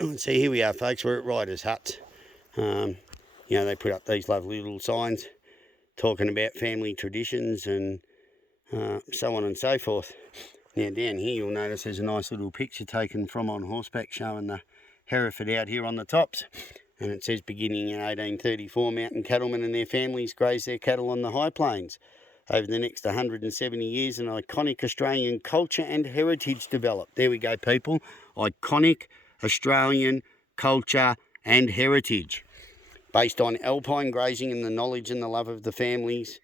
So here we are, folks. We're at Ryders Huts. You know, they put up these lovely little signs talking about family traditions and so on and so forth. Now down here you'll notice there's a nice little picture taken from on horseback showing the Hereford out here on the tops. And it says, beginning in 1834, mountain cattlemen and their families grazed their cattle on the High Plains. Over the next 170 years, an iconic Australian culture and heritage developed. There we go, people. Iconic Australian culture and heritage. Based on alpine grazing and the knowledge and the love of the families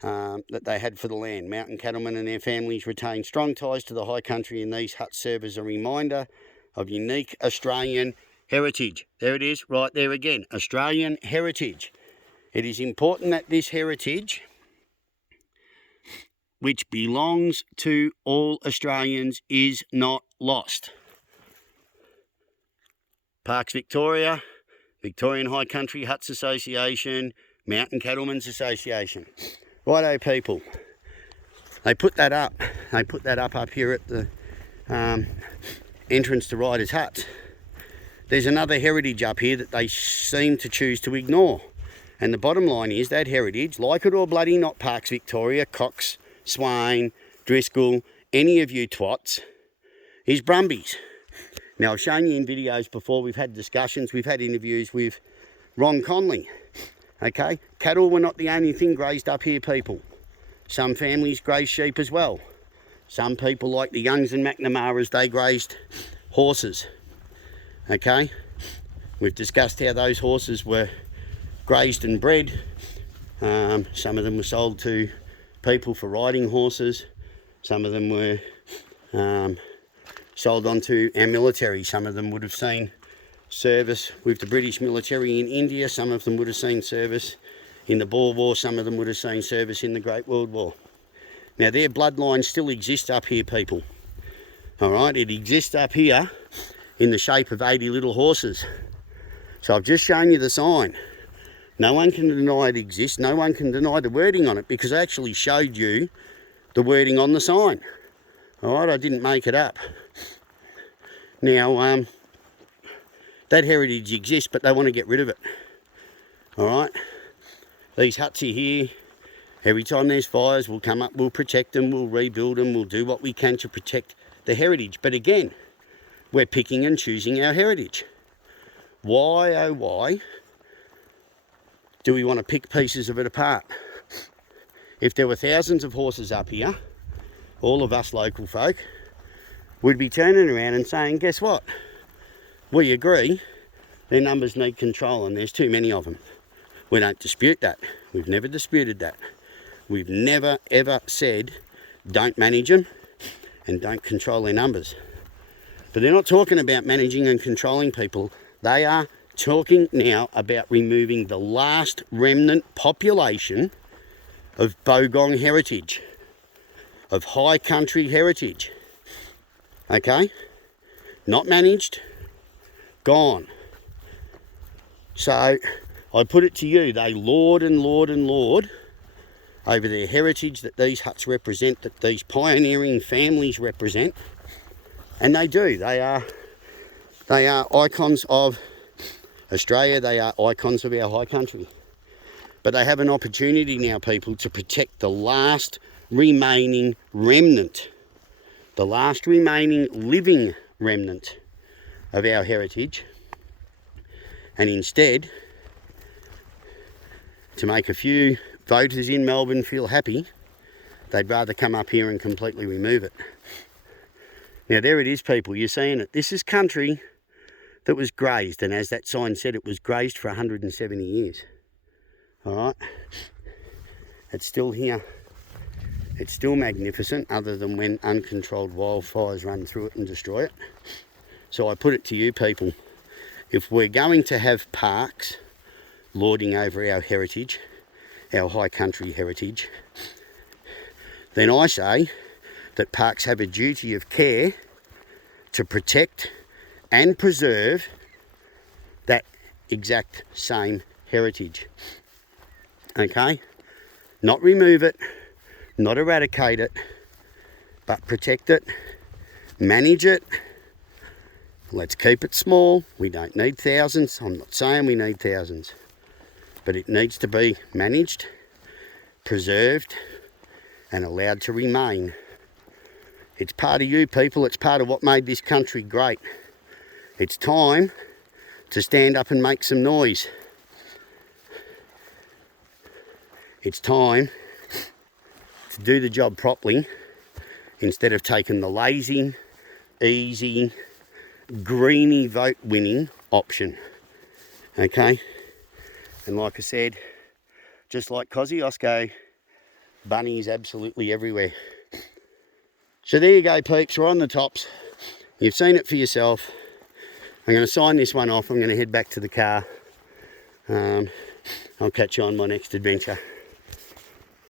that they had for the land. Mountain cattlemen and their families retained strong ties to the high country, and these huts serve as a reminder of unique Australian heritage. There it is, right there again, Australian heritage. It is important that this heritage, which belongs to all Australians, is not lost. Parks Victoria, Victorian High Country Huts Association, Mountain Cattlemen's Association. Righto, people. They put that up. They put that up here at the entrance to Ryders Huts. There's another heritage up here that they seem to choose to ignore. And the bottom line is that heritage, like it or bloody not Parks Victoria, Cox, Swain, Driscoll, any of you twats, is Brumbies. Now, I've shown you in videos before, we've had discussions, we've had interviews with Ron Conley. Okay, cattle were not the only thing grazed up here, people. Some families grazed sheep as well. Some people, like the Youngs and McNamara's, they grazed horses. Okay, we've discussed how those horses were grazed and bred. Some of them were sold to people for riding horses. Some of them were sold on to our military. Some of them would have seen service with the British military in India. Some of them would have seen service in the Boer War. Some of them would have seen service in the Great World War. Now, their bloodline still exists up here, people. All right, it exists up here in the shape of 80 little horses. So I've just shown you the sign. No one can deny it exists. No one can deny the wording on it, because I actually showed you the wording on the sign. All right, I didn't make it up. Now, that heritage exists, but they want to get rid of it. All right, these huts are here. Every time there's fires, we'll come up, we'll protect them, we'll rebuild them, we'll do what we can to protect the heritage. But again, we're picking and choosing our heritage. Why, oh why, do we want to pick pieces of it apart? If there were thousands of horses up here, all of us local folk would be turning around and saying, guess what? We agree their numbers need control and there's too many of them. We don't dispute that. We've never disputed that. We've never ever said don't manage them and don't control their numbers. But they're not talking about managing and controlling people. They are talking now about removing the last remnant population of Bogong heritage, of high country heritage. Okay? Not managed, gone. So I put it to you, they lord and lord and lord over their heritage that these huts represent, that these pioneering families represent. And they do. They are icons of Australia. They are icons of our high country. But they have an opportunity now, people, to protect the last remaining remnant, the last remaining living remnant of our heritage. And instead, to make a few voters in Melbourne feel happy, they'd rather come up here and completely remove it. Now, there it is, people. You're seeing it. This is country that was grazed, and as that sign said, it was grazed for 170 years. All right? It's still here. It's still magnificent, other than when uncontrolled wildfires run through it and destroy it. So I put it to you, people. If we're going to have parks lording over our heritage, our high country heritage, then I say that parks have a duty of care to protect and preserve that exact same heritage. Okay? Not remove it, not eradicate it, but protect it, manage it, Let's keep it small. We don't need thousands. I'm not saying we need thousands, but it needs to be managed, preserved, and allowed to remain. It's part of you people. It's part of what made this country great. It's time to stand up and make some noise. It's time to do the job properly instead of taking the lazy, easy, greeny vote winning option. Okay? And like I said, just like Kosciuszko, bunny is absolutely everywhere. So there you go, peeps. We're on the tops. You've seen it for yourself. I'm going to sign this one off. I'm going to head back to the car. I'll catch you on my next adventure.